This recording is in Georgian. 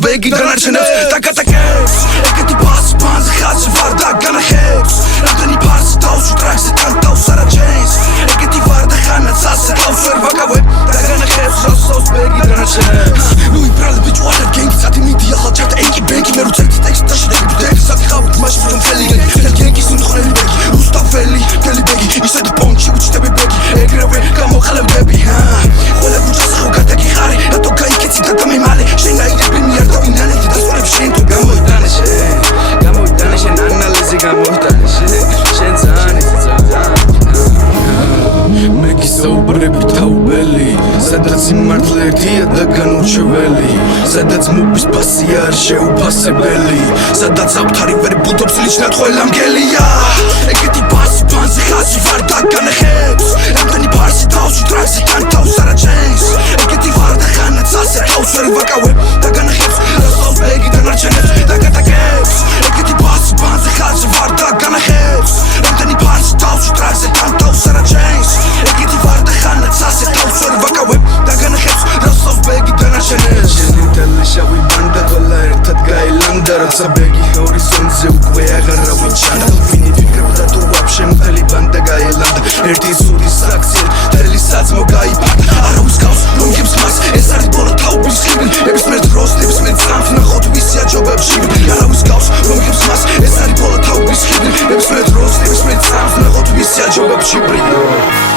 ბეგი დანარჩენებს დაკატაკებს ეგეთი ფასი ფანზე ხალხი ვარ და განახებს რამდენი ფარსი თავში ტრაქზე თან თავს არა ჩენს ეგეთი ვარ და ხანაც ასე თავს ვერ ვაკავებ და განახებს როსოს ბეგი დანარჩენებს ნუ იბრალე ბიჭ what a gang სათი მიდი ახალ ჩარტ ეკი ბენკი მე როცა ტექსტში დაგიბდები სათი ხავთ მაშინ ვთომ ფელიგენ და გენგის უნხრელი ბეგი უსტაფელი თელი ბეგი ისეთ პონჩი უჩტები ბეგი ეგრევე გამოხალებები ყველა ქუჩას ხო გადაგიხარე რატო გაიქეცი და დამემალე შენ აიგები მიარ და ვინანე დასწრებს შენ თუ გამოიტანე შენ ანალიზი გამოიტანე შენ ძანი მეგისაუბრები თაუბელი სადაც იმართლე ერთია და განურჩეველი სადაც მობის ფასი არ შეუფასებელი სადაც ავთარი ვერ ბუდობს ლიჩნად ყველა მგელია ეგეთი ფასი ფანზე ხაზი ვარ და განახებს რამდენი ფარსი თავში ტრაქზე თან თავს არა ჩენს ეგეთი ვარ და ხანაც ასე თავს ვერ ვაკავებ და განახებს როსოს ბეგი დანარჩენებს დაკატაკებს ეგეთი ფასი ფანზე ხაზი ვარ და განახებს რამდენი ფარსი თავში ტრაქზე თან თავს არა ჩენს ეგეთი ვარ და ხანაც ასე თავს ვერ ვაკავებ და განახებს როსოს ბეგი დანარჩენებს შენი თელი შავი ბანდა ყველა ერთად გაილანდა როცა ბეგი ჰორიზონტზე უკვე აღარავინ ჩანდა ვინი ფიქრობდა თუ ვაფშე მთელი ბანდა გაილანდა ერთი სუდის აქციე თელი საძმო გაიფარდა არავის გავს რომ გებს მას ეს არის ბოლო თაობის ხიბლი ნებისმიერ დროს ნებისმიერ წამს ნახოთ ვისი აჯობებში არავის გავს რომ გებს მას ეს არის ბოლო თაობის ხიბლი ნებისმიერ დროს ნებისმიერ წამს ნახოთ ვისი აჯობებში